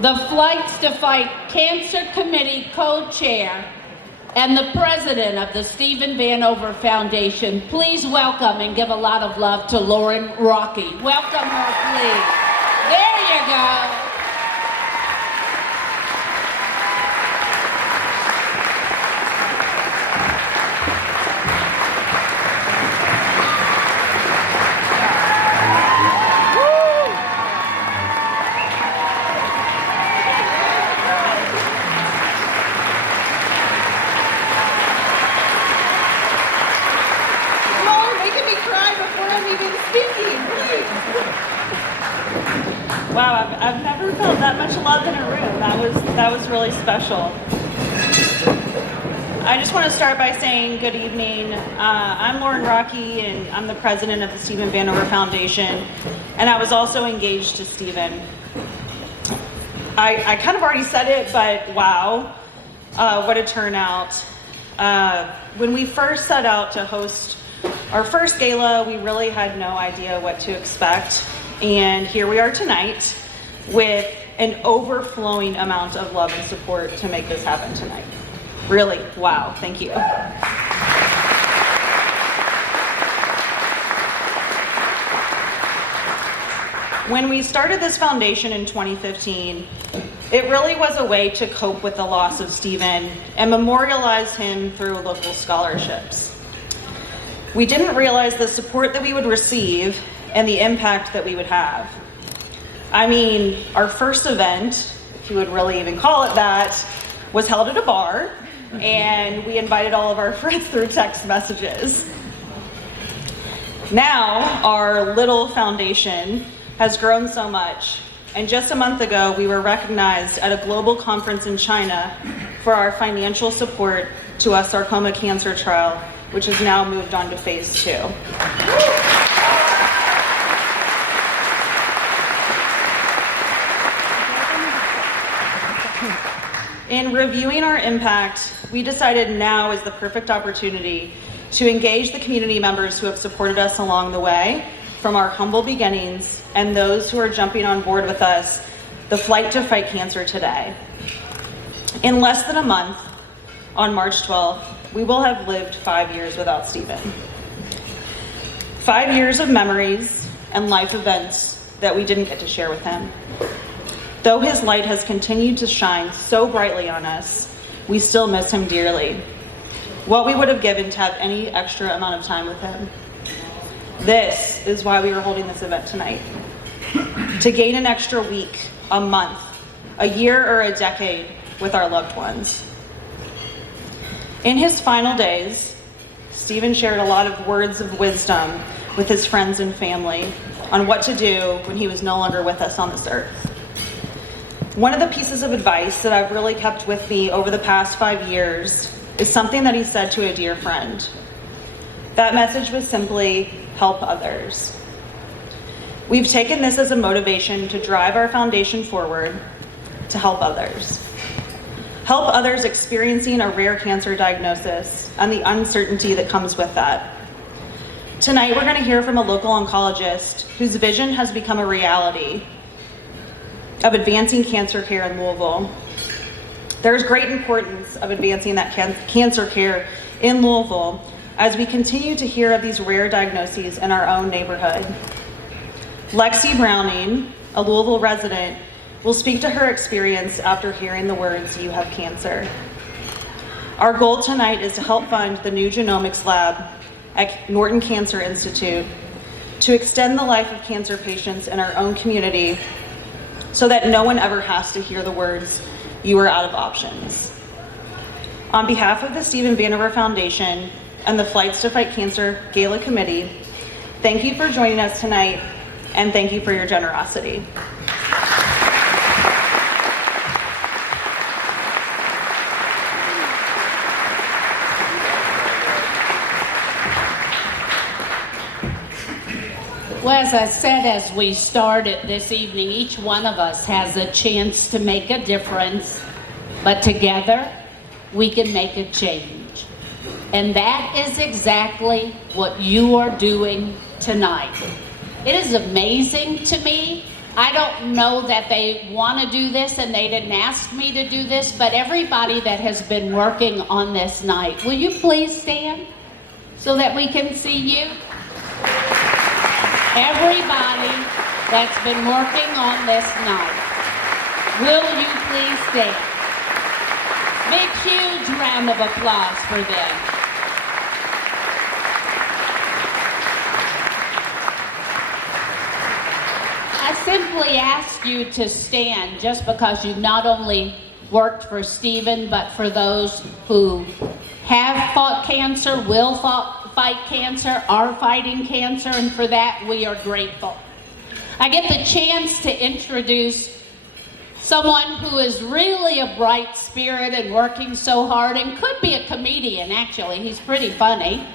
the Flights to Fight Cancer Committee co-chair, and the president of the Stephen Vanover Foundation. Please welcome and give a lot of love to Lauren Raque. Welcome her, please. There you go. Wow, I've never felt that much love in a room. That was really special. I just want to start by saying good evening. I'm Lauren Raque, and I'm the president of the Stephen Vanover Foundation, and I was also engaged to Stephen. I kind of already said it, but wow, what a turnout. When we first set out to host our first gala, we really had no idea what to expect. And here we are tonight with an overflowing amount of love and support to make this happen tonight. Really, wow, thank you. When we started this foundation in 2015, it really was a way to cope with the loss of Stephen and memorialize him through local scholarships. We didn't realize the support that we would receive and the impact that we would have. I mean, our first event, if you would really even call it that, was held at a bar, and we invited all of our friends through text messages. Now, our little foundation has grown so much, and just a month ago, we were recognized at a global conference in China for our financial support to a sarcoma cancer trial, which has now moved on to phase 2. In reviewing our impact, we decided now is the perfect opportunity to engage the community members who have supported us along the way, from our humble beginnings and those who are jumping on board with us, the Flight to Fight Cancer today. In less than a month, on March 12th, we will have lived 5 years without Stephen. 5 years of memories and life events that we didn't get to share with him. Though his light has continued to shine so brightly on us, we still miss him dearly. What we would have given to have any extra amount of time with him. This is why we are holding this event tonight. To gain an extra week, a month, a year, or a decade with our loved ones. In his final days, Stephen shared a lot of words of wisdom with his friends and family on what to do when he was no longer with us on this earth. One of the pieces of advice that I've really kept with me over the past 5 years is something that he said to a dear friend. That message was simply, help others. We've taken this as a motivation to drive our foundation forward to help others. Help others experiencing a rare cancer diagnosis and the uncertainty that comes with that. Tonight, we're going to hear from a local oncologist whose vision has become a reality of advancing cancer care in Louisville. There's great importance of advancing that cancer care in Louisville as we continue to hear of these rare diagnoses in our own neighborhood. Lexi Browning, a Louisville resident, will speak to her experience after hearing the words, "You have cancer." Our goal tonight is to help fund the new genomics lab at Norton Cancer Institute to extend the life of cancer patients in our own community so that no one ever has to hear the words, "You are out of options." On behalf of the Stephen Vanover Foundation and the Flights to Fight Cancer Gala Committee, thank you for joining us tonight, and thank you for your generosity. Well, as I said as we started this evening, each one of us has a chance to make a difference, but together we can make a change. And that is exactly what you are doing tonight. It is amazing to me. I don't know that they want to do this and they didn't ask me to do this, but everybody that has been working on this night, will you please stand so that we can see you? Everybody that's been working on this night, will you please stand? Big, huge round of applause for them. I simply ask you to stand just because you've not only worked for Stephen, but for those who have fought cancer, will fight cancer, are fighting cancer, and for that we are grateful. I get the chance to introduce someone who is really a bright spirit and working so hard, and could be a comedian actually, he's pretty funny.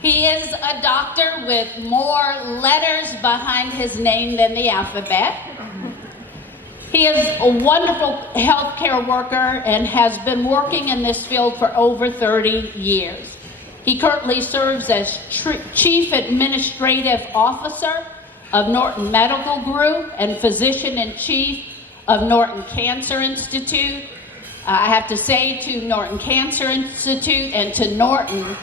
He is a doctor with more letters behind his name than the alphabet. He is a wonderful healthcare worker and has been working in this field for over 30 years. He currently serves as Chief Administrative Officer of Norton Medical Group and Physician-in-Chief of Norton Cancer Institute. I have to say to Norton Cancer Institute and to Norton,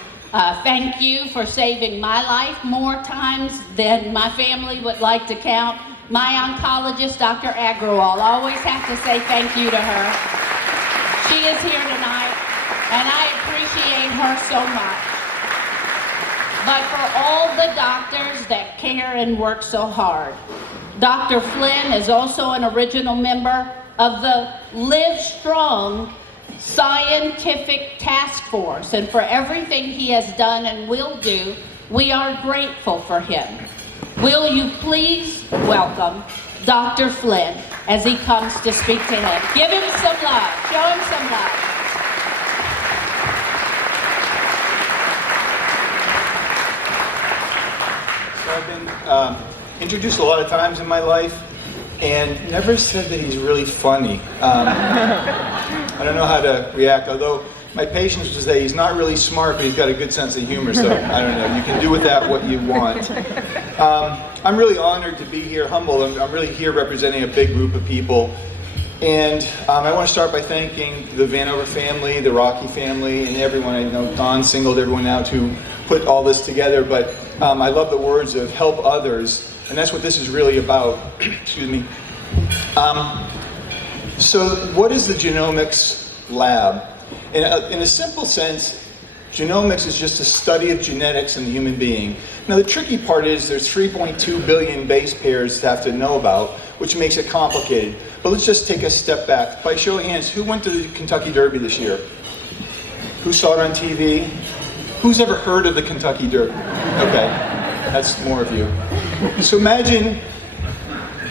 thank you for saving my life more times than my family would like to count. My oncologist, Dr. Agrawal, always have to say thank you to her. She is here tonight, and I appreciate her so much. But for all the doctors that care and work so hard, Dr. Flynn is also an original member of the Live Strong Scientific Task Force, and for everything he has done and will do, we are grateful for him. Will you please welcome Dr. Flynn as he comes to speak to him. Give him some love. Show him some love. So I've been introduced a lot of times in my life and never said that he's really funny. I don't know how to react, although my patients would say he's not really smart, but he's got a good sense of humor, so I don't know. You can do with that what you want. I'm really honored to be here, humbled. I'm really here representing a big group of people. And I want to start by thanking the Vanover family, the Raque family, and everyone. I know Don singled everyone out who put all this together, but I love the words of help others, and that's what this is really about. Excuse me. So what is the genomics lab? In a simple sense, genomics is just a study of genetics in the human being. Now the tricky part is there's 3.2 billion base pairs to have to know about, which makes it complicated. But let's just take a step back. By show of hands, who went to the Kentucky Derby this year? Who saw it on TV? Who's ever heard of the Kentucky Derby? Okay, that's more of you. So imagine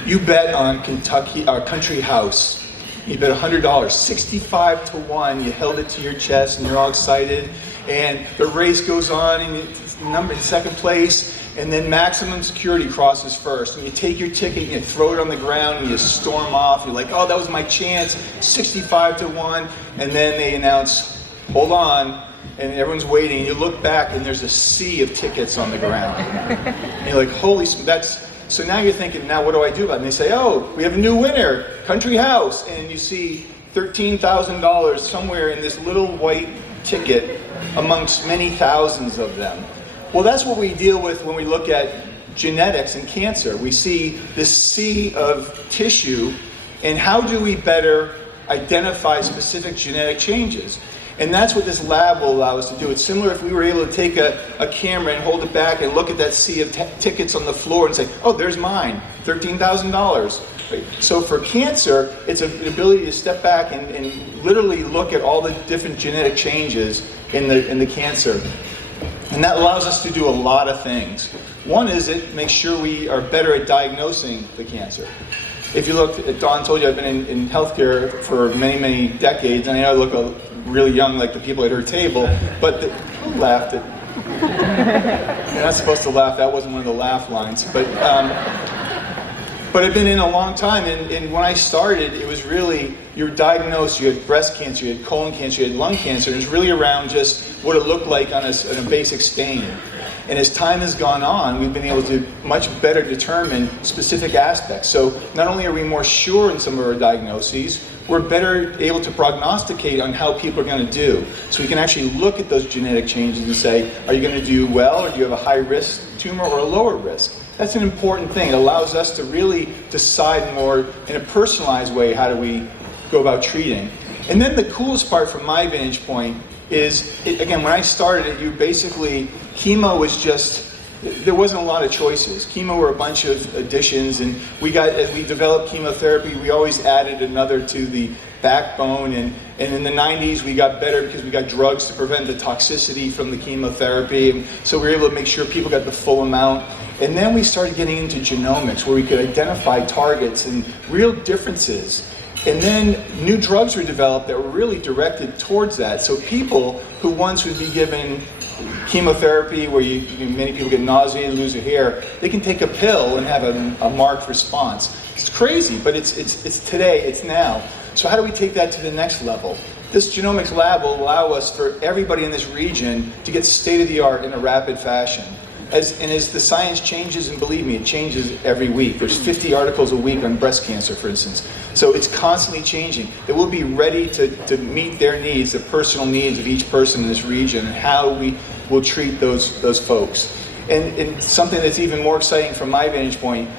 you bet on Country House. You bet $100, 65 to 1. You held it to your chest and you're all excited. And the race goes on and it's numbered in second place. And then maximum security crosses first. And you take your ticket and you throw it on the ground and you storm off. You're like, oh, that was my chance, 65 to 1. And then they announce, hold on. And everyone's waiting. And you look back and there's a sea of tickets on the ground. And you're like, holy smokes, that's... So now you're thinking, now what do I do about it? And they say, oh, we have a new winner, Country House. And you see $13,000 somewhere in this little white ticket amongst many thousands of them. Well, that's what we deal with when we look at genetics and cancer. We see this sea of tissue, and how do we better identify specific genetic changes? And that's what this lab will allow us to do. It's similar if we were able to take a camera and hold it back and look at that sea of tickets on the floor and say, oh, there's mine, $13,000. Right? So for cancer, it's an ability to step back and literally look at all the different genetic changes in the cancer. And that allows us to do a lot of things. One is it makes sure we are better at diagnosing the cancer. If you look, Dawn told you I've been in healthcare for many, many decades, and I know I look really young like the people at her table, but who laughed at? You're not supposed to laugh, that wasn't one of the laugh lines. But I've been in a long time, and when I started, it was really, you were diagnosed, you had breast cancer, you had colon cancer, you had lung cancer, and it was really around just what it looked like on a basic stain. And as time has gone on, we've been able to much better determine specific aspects. So not only are we more sure in some of our diagnoses, we're better able to prognosticate on how people are going to do. So we can actually look at those genetic changes and say, are you going to do well, or do you have a high risk tumor or a lower risk? That's an important thing. It allows us to really decide more in a personalized way, how do we go about treating. And then the coolest part from my vantage point is, again, when I started it, chemo was just, there wasn't a lot of choices. Chemo were a bunch of additions, and as we developed chemotherapy, we always added another to the backbone, and in the 90s we got better because we got drugs to prevent the toxicity from the chemotherapy, and so we were able to make sure people got the full amount. And then we started getting into genomics, where we could identify targets and real differences. And then new drugs were developed that were really directed towards that. So people who once would be given chemotherapy, where many people get nauseated, lose their hair, they can take a pill and have a marked response. It's crazy, but it's today, it's now. So how do we take that to the next level? This genomics lab will allow us, for everybody in this region, to get state-of-the-art in a rapid fashion. As the science changes, and believe me, it changes every week. There's 50 articles a week on breast cancer, for instance. So it's constantly changing. That we'll be ready to meet their needs, the personal needs of each person in this region, and how we will treat those folks. And something that's even more exciting from my vantage point,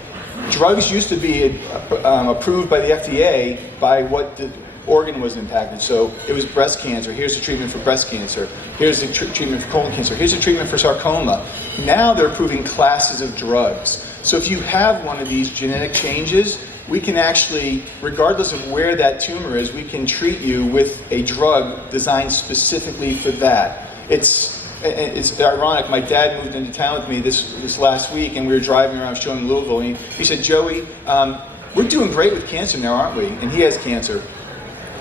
drugs used to be approved by the FDA by what the organ was impacted. So it was breast cancer. Here's the treatment for breast cancer. Here's the treatment for colon cancer. Here's the treatment for sarcoma. Now they're approving classes of drugs. So if you have one of these genetic changes, we can actually, regardless of where that tumor is, we can treat you with a drug designed specifically for that. It's ironic. My dad moved into town with me this last week, and we were driving around showing Louisville, and he said, Joey, we're doing great with cancer now, aren't we? And he has cancer.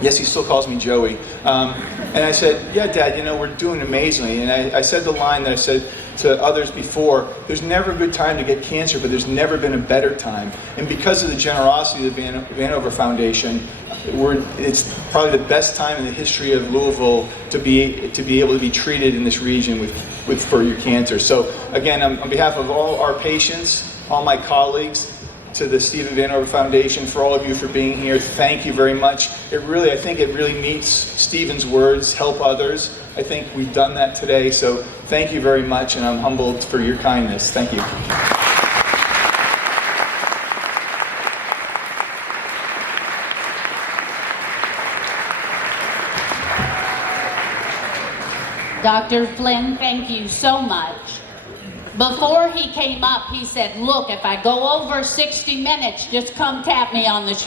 Yes, he still calls me Joey. And I said, yeah, Dad, we're doing amazingly. And I said the line that I said to others before, there's never a good time to get cancer, but there's never been a better time. And because of the generosity of the Vanover Foundation, it's probably the best time in the history of Louisville to be able to be treated in this region for your cancer. So again, on behalf of all our patients, all my colleagues, to the Stephen Vanover Foundation, for all of you for being here, thank you very much. I think it really meets Stephen's words, help others. I think we've done that today, so thank you very much, and I'm humbled for your kindness. Thank you. Dr. Flynn, thank you so much. Before he came up, he said, look, if I go over 60 minutes, just come tap me on the shoulder.